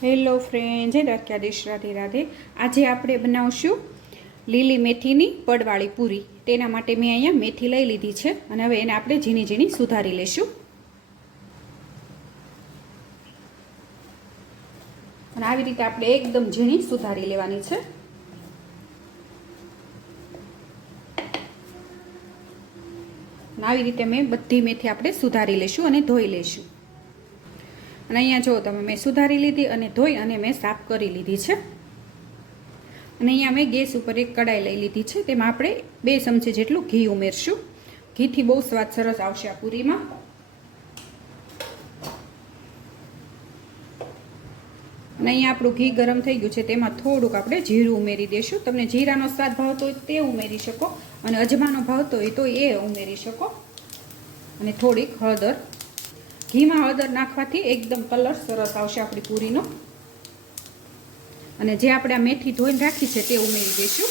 Hello friend જય દ્વારકાધીશ રાધે રાધે. આજે આપણે બનાવશું લીલી મેથીની પડવાળી પૂરી. તેના માટે મેં અહીંયા મેથી લઈ લીધી છે અને હવે એને આપણે ઝીણી ઝીણી સુધારી લેશું. અને આવી રીતે આપણે એકદમ ઝીણી સુધારી લેવાની છે. આવી રીતે મેં બધી મેથી આપણે સુધારી લેશું અને ધોઈ લેશું. અને અહીંયા જો તમે મેં સુધારી લીધી અને ધોઈ અને મેં સાફ કરી લીધી છે. અને અહીંયા મેં ગેસ ઉપર એક કડાઈ લઈ લીધી છે. તેમાં આપણે બે ચમચી જેટલું ઘી ઉમેરશું. ઘીથી બહુ સ્વાદ સરસ આવશે આ પૂરીમાં. અને અહીંયા આપણું ઘી ગરમ થઈ ગયું છે. તેમાં થોડુંક આપણે જીરું ઉમેરી દઈશું તમને જીરાનો સ્વાદ ભાવતો હોય તે ઉમેરી શકો. અને અજમાનો ભાવતો હોય તો એ ઉમેરી શકો. અને થોડીક હળદર ઘીમાં હળદર નાખવાથી એકદમ કલર સરસ આવશે આપણી પૂરીનો. અને જે આપણે આ મેથી ધોઈને રાખી છે તે ઉમેરી દઈશું.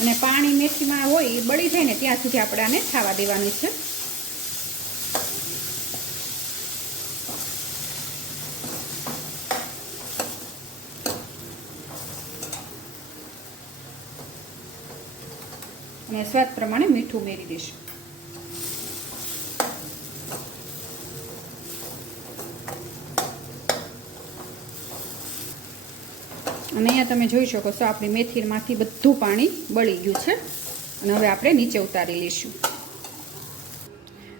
અને પાણી મેથીમાં હોય એ બળી જાય ને ત્યાં સુધી આપણે આને ખાવા દેવાનું છે. અને સ્વાદ પ્રમાણે મીઠું ઉમેરી દઈશું અને અહીંયા તમે જોઈ શકો છો, આપણી મેથીમાંથી બધું પાણી બળી ગયું છે. અને હવે આપણે નીચે ઉતારી લઈશું.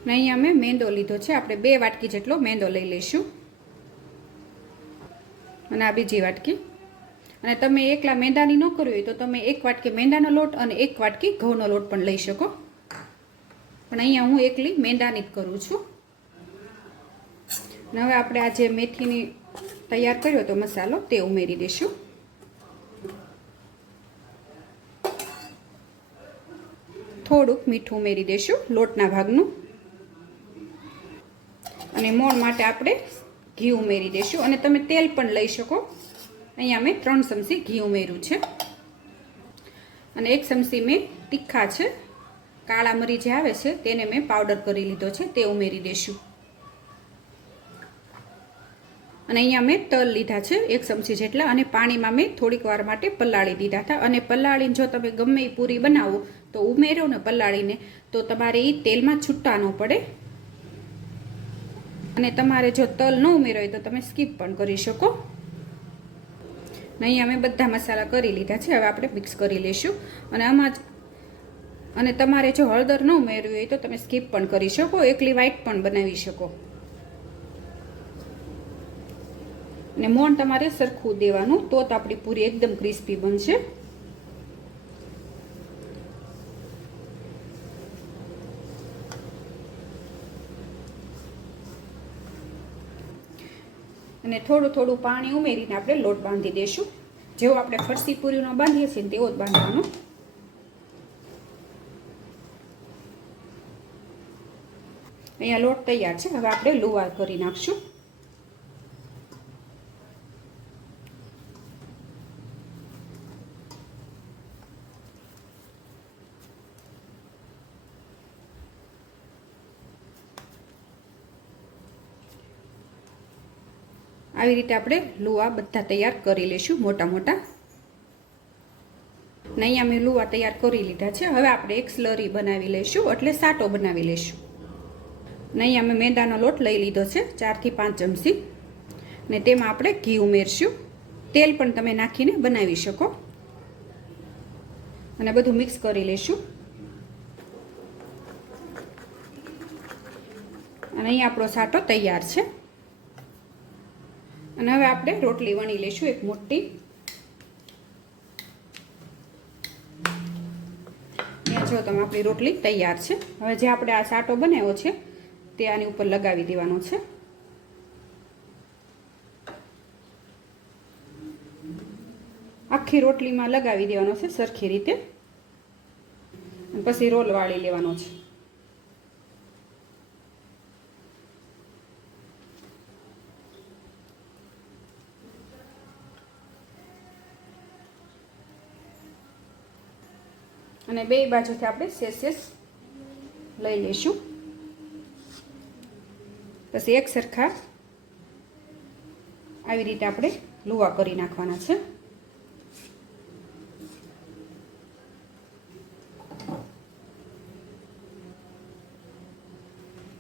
અને અહીંયા મેં મેંદો લીધો છે. આપણે બે વાટકી જેટલો મેંદો લઈ લઈશું. અને આ બીજી વાટકી. અને તમે એકલા મેંદાની ન કરવી હોય તો તમે એક વાટકી મેંદાનો લોટ અને એક વાટકી ઘઉંનો લોટ પણ લઈ શકો. પણ અહીંયા હું એકલી મેંદાની જ કરું છું. અને હવે આપણે આ જે મેથીની તૈયાર કર્યો તો મસાલો તે ઉમેરી દઈશું. થોડુંક મીઠું ઉમેરી દઈશું લોટના ભાગનું. અને મોણ માટે આપણે ઘી ઉમેરી દઈશું. અને તમે તેલ પણ લઈ શકો. અહીંયા મેં ત્રણ ચમચી ઘી ઉમેર્યું છે. અને એક ચમચી મેં તીખા છે, કાળા મરી જે આવે છે તેને મેં પાવડર કરી લીધો છે, તે ઉમેરી દઈશું. અને અહીંયા મેં તલ લીધા છે, એક ચમચી જેટલા, અને પાણીમાં મેં થોડીક વાર માટે પલાળી દીધા હતા. અને પલાળીને જો તમે ગમે એ પૂરી બનાવો, તો ઉમેરો ને પલાળીને, તો તમારે એ તેલમાં છૂટા ન પડે. અને તમારે જો તલ ન ઉમેરો હોય તો તમે સ્કીપ પણ કરી શકો. અહીંયા અમે બધા મસાલા કરી લીધા છે. હવે આપણે મિક્સ કરી લઈશું. અને આમાં અને તમારે જો હળદર ન ઉમેરવી હોય તો તમે સ્કીપ પણ કરી શકો, એકલી વ્હાઈટ પણ બનાવી શકો. અને મોણ તમારે સરખું દેવાનું, તો જ આપણી પૂરી એકદમ ક્રિસ્પી બનશે. અને થોડું થોડું પાણી ઉમેરીને આપણે લોટ બાંધી દઈશું જેવો આપણે ફરસી પૂરીનો બાંધીએ છીએ તેવો જ બાંધવાનો. અહીંયા લોટ તૈયાર છે. હવે આપણે લુવાર કરી નાખશું. આવી રીતે આપણે લુવા બધા તૈયાર કરી લઈશું મોટા મોટા. ને અહીંયા મેં લુવા તૈયાર કરી લીધા છે. હવે આપણે એક સ્લરી બનાવી લઈશું, એટલે સાટો બનાવી લઈશું. ને અહીંયા મેં મેંદાનો લોટ લઈ લીધો છે, ચારથી પાંચ ચમચી. ને તેમાં આપણે ઘી ઉમેરશું. તેલ પણ તમે નાખીને બનાવી શકો. અને બધું મિક્સ કરી લઈશું. અને અહીંયા આપણો સાટો તૈયાર છે. અને હવે આપણે રોટલી વણી લઈશું એક મોટી. જો તમે આપણી રોટલી તૈયાર છે. હવે જે આપણે આ સાટો બનાવ્યો છે, તે આની ઉપર લગાવી દેવાનો છે. આખી રોટલીમાં લગાવી દેવાનો છે સરખી રીતે. પછી રોલ વાળી લેવાનો છે. અને બે બાજુથી આપણે સેસેસ લઈ લઈશું. પછી એક સરખા આવી રીતે આપણે લુવા કરી નાખવાના છે.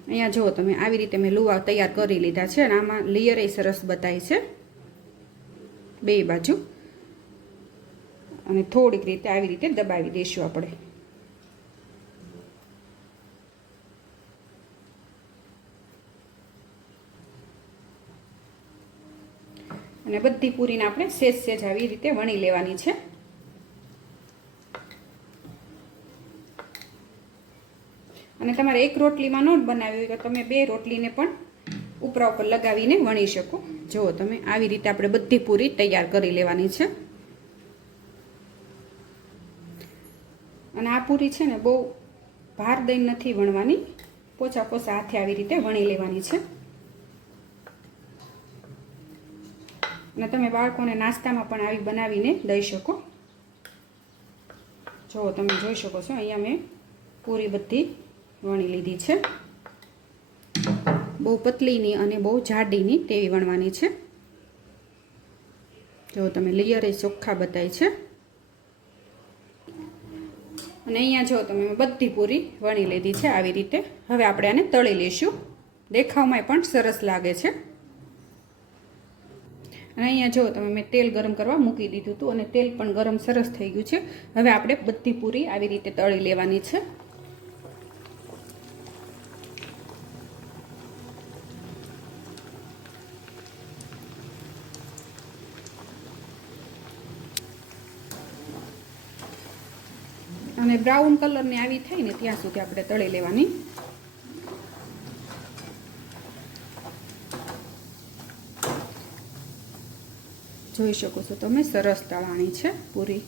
અહીંયા જુઓ તમે, આવી રીતે મેં લુવા તૈયાર કરી લીધા છે અને આમાં લેયર એ સરસ બતાય છે. બે બાજુ. અને થોડીક રીતે આવી રીતે દબાવી દઈશું આપણે. અને બધી પૂરીને આપણે સેજ સેજ આવી રીતે વણી લેવાની છે. અને તમારે એક રોટલીમાં નોટ બનાવી હોય તો તમે બે રોટલીને પણ ઉપરા ઉપર લગાવીને વણી શકો. જુઓ તમે, આવી રીતે આપણે બધી પૂરી તૈયાર કરી લેવાની છે. અને આ પૂરી છે ને બહુ ભાર દઈને નથી વણવાની. પોચા પોચા હાથે આવી રીતે વણી લેવાની છે. અને તમે બાળકોને નાસ્તામાં પણ આવી બનાવીને દઈ શકો. જો તમે જોઈ શકો છો, અહીંયા મેં પૂરી બધી વણી લીધી છે. બહુ પતલીની અને બહુ જાડીની તેવી વણવાની છે. જો તમે લેયરે ચોખ્ખા બતાવી છે. અને અહીંયા જો તમે બધી પૂરી વણી લીધી છે આવી રીતે. હવે આપણે આને તળી લઈશું. દેખાવમાં પણ સરસ લાગે છે. અને અહીંયા જો તમે મેં તેલ ગરમ કરવા મૂકી દીધું હતું અને તેલ પણ ગરમ સરસ થઈ ગયું છે. હવે આપણે બધી પૂરી આવી રીતે તળી લેવાની છે. અને બ્રાઉન કલરની આવી થાય ને ત્યાં સુધી આપણે તળી લેવાની. જોઈ શકો છો તમે, સરસ તળાણી છે પૂરી.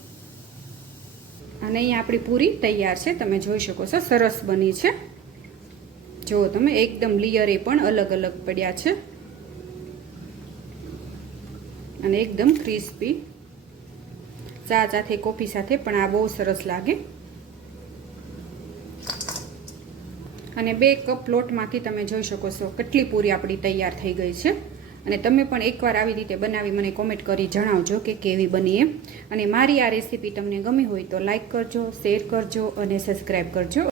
અને અહીંયા આપણી પૂરી તૈયાર છે, તમે જોઈ શકો છો, સરસ બની છે. જુઓ તમે એકદમ લિયરે પણ અલગ અલગ પડ્યા છે. અને એકદમ ક્રિસ્પી. ચા સાથે, કોફી સાથે પણ આ બહુ સરસ લાગે. અને બે કપ લોટમાંથી તમે જોઈ શકો છો કેટલી પૂરી આપણી તૈયાર થઈ ગઈ છે. અને તમે પણ એકવાર આવી રીતે બનાવી મને કોમેન્ટ કરી જણાવજો કે કેવી બની એમ. અને મારી આ રેસીપી તમને ગમી હોય તો લાઈક કરજો શેર કરજો અને સબસ્ક્રાઈબ કરજો.